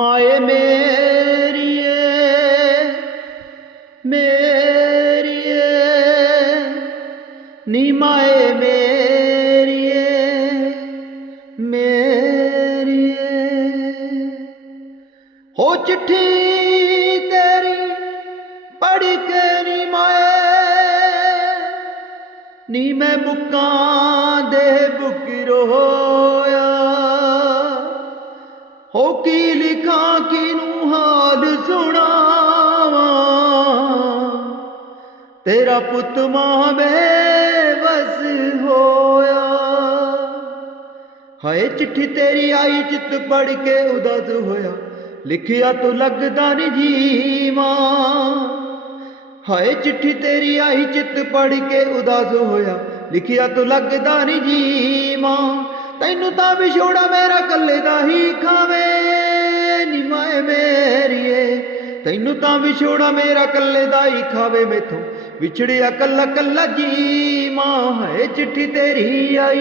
ਆਏ ਮੇਰੀਏ ਮੇਰੀਏ ਨੀ ਮਾਏ ਮੇਰੀਏ ਮੇਰੀਏ। ਹੋ ਚਿੱਠੀ ਤੇਰੀ ਪੜ ਕੇ ਨੀ ਮਾਏ ਨੀ ਮੈਂ ਬੁੱਕਾਂ ਦੇ ਬੁੱਕ ਰੋਇਆ ਹੋ ਕੀ ਲਿਖਾਂ ਕਿਨੂੰ ਹਾਲ ਸੁਣਾਵਾਂ? ਤੇਰਾ ਪੁੱਤ ਮਾਂ ਬੇਬਸ ਹੋਇਆ। ਹਾਏ, ਚਿੱਠੀ ਤੇਰੀ ਆਈ, ਚਿੱਤ ਪੜ ਕੇ ਉਦਾਸ ਹੋਇਆ। ਲਿਖਿਆ ਤੂੰ ਲੱਗਦਾ ਨੀ ਜੀਵਾਂ। ਹਾਏ, ਚਿੱਠੀ ਤੇਰੀ ਆਈ, ਚਿੱਤ ਪੜ ਕੇ ਉਦਾਸ ਹੋਇਆ। ਲਿਖਿਆ ਤੂੰ ਲੱਗਦਾ ਨੀ ਜੀਵਾਂ। ਤੈਨੂੰ ਤਾਂ ਵਿਛੋੜਾ ਮੇਰਾ ਕੱਲੇ ਦਾ ਹੀ ਖਾਵੇ ਤੈਨੂੰ ਤਾਂ ਵਿਛੋੜਾ ਮੇਰਾ ਕੱਲੇ ਦਾ ਹੀ ਖਾਵੇ ਮੈਥੋਂ। ਵਿਛੜਿਆ ਕੱਲਾ ਕੱਲਾ ਜੀਵਾਂ ਹਾਏ ਚਿੱਠੀ ਤੇਰੀ ਆਈ।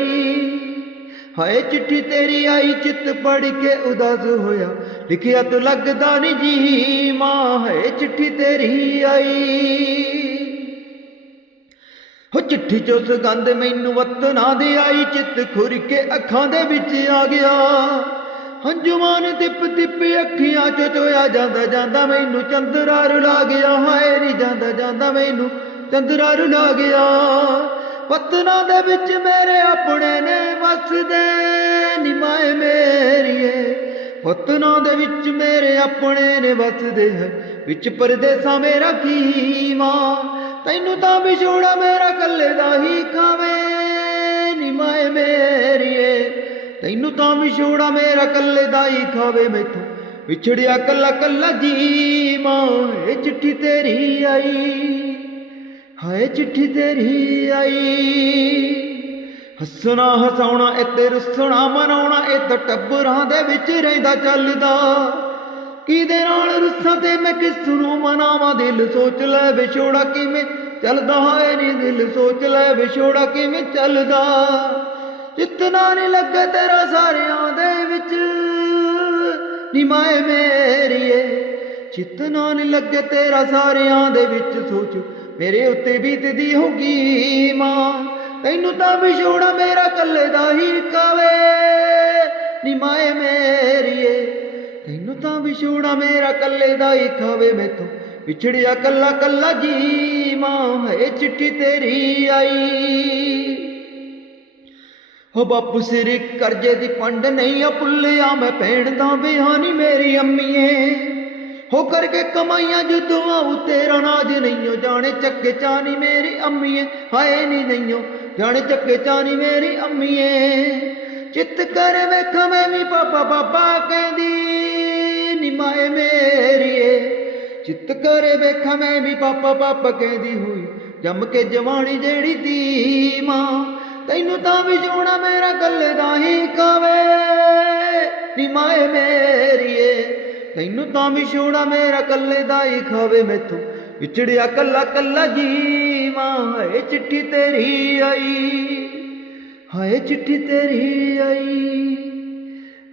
ਹਾਏ ਚਿੱਠੀ ਤੇਰੀ ਆਈ, ਚਿੱਤ ਪੜ ਕੇ ਉਦਾਸ ਹੋਇਆ। ਲਿਖਿਆ ਤੂੰ ਲੱਗਦਾ ਨੀ ਜੀ ਮਾਂ ਹਾਏ ਚਿੱਠੀ ਤੇਰੀ ਆਈ। ਹੋ ਚਿੱਠੀ ਚੋਂ ਸੁਗੰਧ ਮੈਨੂੰ ਵਤਨਾਂ ਦੀ ਆਈ, ਚਿੱਤ ਖੁਰ ਕੇ ਅੱਖਾਂ ਦੇ ਵਿੱਚ ਆ ਗਿਆ। ਹੰਝੂਆਂ ਨੇ ਤਿਪ ਤਿਪ ਅੱਖੀਆਂ ਚੋਂ ਚੋਇਆ ਜਾਂਦਾ ਜਾਂਦਾ ਮੈਨੂੰ ਚੰਦਰਾ ਰੁਲਾ ਗਿਆ, ਹਾਏ ਨੀ ਜਾਂਦਾ ਜਾਂਦਾ ਮੈਨੂੰ ਚੰਦਰਾ ਰੁਲਾ ਗਿਆ। ਵਤਨਾਂ ਦੇ ਵਿੱਚ ਮੇਰੇ ਆਪਣੇ ਨੇ ਵਸਦੇ ਨਿਮਾਏ ਮੇਰੀਏ। ਵਤਨਾਂ ਦੇ ਵਿੱਚ ਮੇਰੇ ਆਪਣੇ ਨੇ ਵਸਦੇ ਹੈ ਵਿੱਚ ਪਰਦੇਸਾਂ ਮੇਰਾ ਕੀਵਾ ਤੈਨੂੰ ਤਾਂ ਵਿਛੋੜਾ ਮੇਰਾ ਕੱਲੇ ਦਾ ਹੀ ਖਾਵੇ ਨਿਮਾਏ ਮੇਰੀਏ ਤੈਨੂੰ ਤਾਂ ਵਿਛੋੜਾ ਮੇਰਾ ਕੱਲੇ ਦਾ ਹੀ ਖਾਵੇ ਮੈਥੋਂ। ਵਿਛੜਿਆ ਕੱਲਾ ਕੱਲਾ ਜੀਵਾਂ ਇਹ ਚਿੱਠੀ ਤੇਰੀ ਆਈ, ਹਾਏ ਚਿੱਠੀ ਤੇਰੀ ਆਈ। ਹੱਸਣਾ ਹਸਾਉਣਾ, ਇੱਥੇ ਰੁੱਸਣਾ ਮਨਾਉਣਾ ਇਹ ਤਾਂ ਟੱਬਰਾਂ ਦੇ ਵਿੱਚ ਰਹਿੰਦਾ ਚੱਲਦਾ। ਕਿਹਦੇ ਨਾਲ ਰੁੱਸਾਂ ਤੇ ਮੈਂ ਕਿਸ ਨੂੰ ਮਨਾਵਾਂ? ਦਿਲ ਸੋਚ ਲੈ ਵਿਛੋੜਾ ਕਿਵੇਂ ਚੱਲਦਾ? ਹੈ ਨੀ ਦਿਲ ਸੋਚ ਲੈ ਵਿਛੋੜਾ ਕਿਵੇਂ ਚੱਲਦਾ? ਜਿਤਨਾ ਨਹੀਂ ਲੱਗੇ ਤੇਰਾ ਸਾਰਿਆਂ ਦੇ ਵਿੱਚ। ਨਿਮਾਏ ਮੇਰੀਏ ਜਿਤਨਾ ਨਹੀਂ ਲੱਗੇ ਤੇਰਾ ਸਾਰਿਆਂ ਦੇ ਵਿੱਚ। ਸੋਚ, ਮੇਰੇ ਉੱਤੇ ਬੀਤਦੀ ਹੋਗੀ ਮਾਂ। ਤੈਨੂੰ ਤਾਂ ਵਿਛੋੜਾ ਮੇਰਾ ਕੱਲੇ ਦਾ ਹੀ ਕਾਵੇ। ਨਿਮਾਏ ਮੇਰੀਏ, ਤੈਨੂੰ ਤਾਂ ਵਿਛੋੜਾ ਮੇਰਾ ਕੱਲੇ ਦਾ ਹੀ ਖਾਵੇ ਮੈਥੋਂ ਵਿਛੜਿਆ ਕੱਲਾ ਕੱਲਾ ਜੀ ਮਾਂ ਹੈ ਚਿੱਠੀ ਤੇਰੀ ਆਈ। ਹੋ ਬਾਪੂ ਸਿਰ ਕਰਜੇ ਦੀ ਪੰਡ ਨਹੀਂ ਆ ਪੁੱਲਿਆ ਮੈਂ ਭੈਣ ਦਾ ਬਿਹਾਨੀ ਮੇਰੀ ਅੰਮੀਏ। ਹੋ ਕਰਕੇ ਕਮਾਈਆਂ ਜਦੋਂ ਉ ਤੇਰਾ ਨਾਜ ਨਹੀਂਓ, ਜਾਣੇ ਚੱਕੇ ਚਾਨੀ ਮੇਰੀ ਅੰਮੀਏ, ਹਾਏ ਨੀ ਨਹੀਂਓ, ਜਾਣੇ ਚੱਕੇ ਚਾਨੀ ਮੇਰੀ ਅੰਮੀਏ। ਚਿੱਤ ਕਰ ਵੇਖਾਂ ਮੈਂ ਵੀ ਪਾਪਾ, ਬਾਬਾ ਕਹਿੰਦੀ ਨਿਮਾਏ ਮੇਰੀਏ। ਚਿੱਤ ਕਰ ਵੇਖ ਮੈਂ ਵੀ ਪਾਪਾ ਪਾਪਾ ਕਹਿੰਦੀ ਹੋਈ, ਜੰਮ ਕੇ ਜਵਾਨੀ ਜਿਹੜੀ ਦੀ ਮਾਂ। ਤੈਨੂੰ ਤਾਂ ਵੀ ਜੋਣਾ ਮੇਰਾ ਗੱਲੇ ਦਾ ਹੀ ਕਾਵੇ ਨਿਮਾਏ ਮੇਰੀਏ, ਤੈਨੂੰ ਤਾਂ ਵੀ ਛੋੜਾ ਮੇਰਾ ਕੱਲੇ ਦਾ ਹੀ ਖਾਵੇ ਮੈਥੋਂ। ਵਿਛੜਿਆ ਕੱਲਾ ਕੱਲਾ ਜੀਵਾਂ ਹਾਏ ਚਿੱਠੀ ਤੇਰੀ ਆਈ। ਹਾਏ ਚਿੱਠੀ ਤੇਰੀ ਆਈ,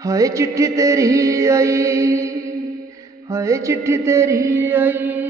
ਹਾਏ ਚਿੱਠੀ ਤੇਰੀ ਆਈ, ਹਾਏ ਚਿੱਠੀ ਤੇਰੀ ਆਈ।